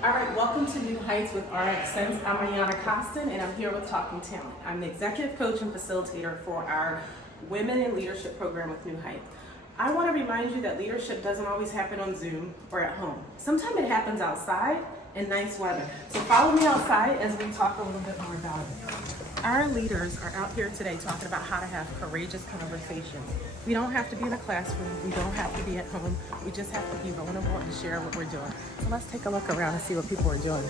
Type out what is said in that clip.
All right, welcome to New Heights with RxSense. I'm Ayana Coston, and I'm here with Talking Talent. I'm the executive coach and facilitator for our Women in Leadership program with New Heights. I want to remind you that leadership doesn't always happen on Zoom or at home. Sometimes it happens outside in nice weather. So follow me outside as we talk a little bit more about it. Our leaders are out here today talking about how to have courageous conversations. We don't have to be in a classroom. We don't have to be at home. We just have to be vulnerable and share what we're doing. So let's take a look around and see what people are doing.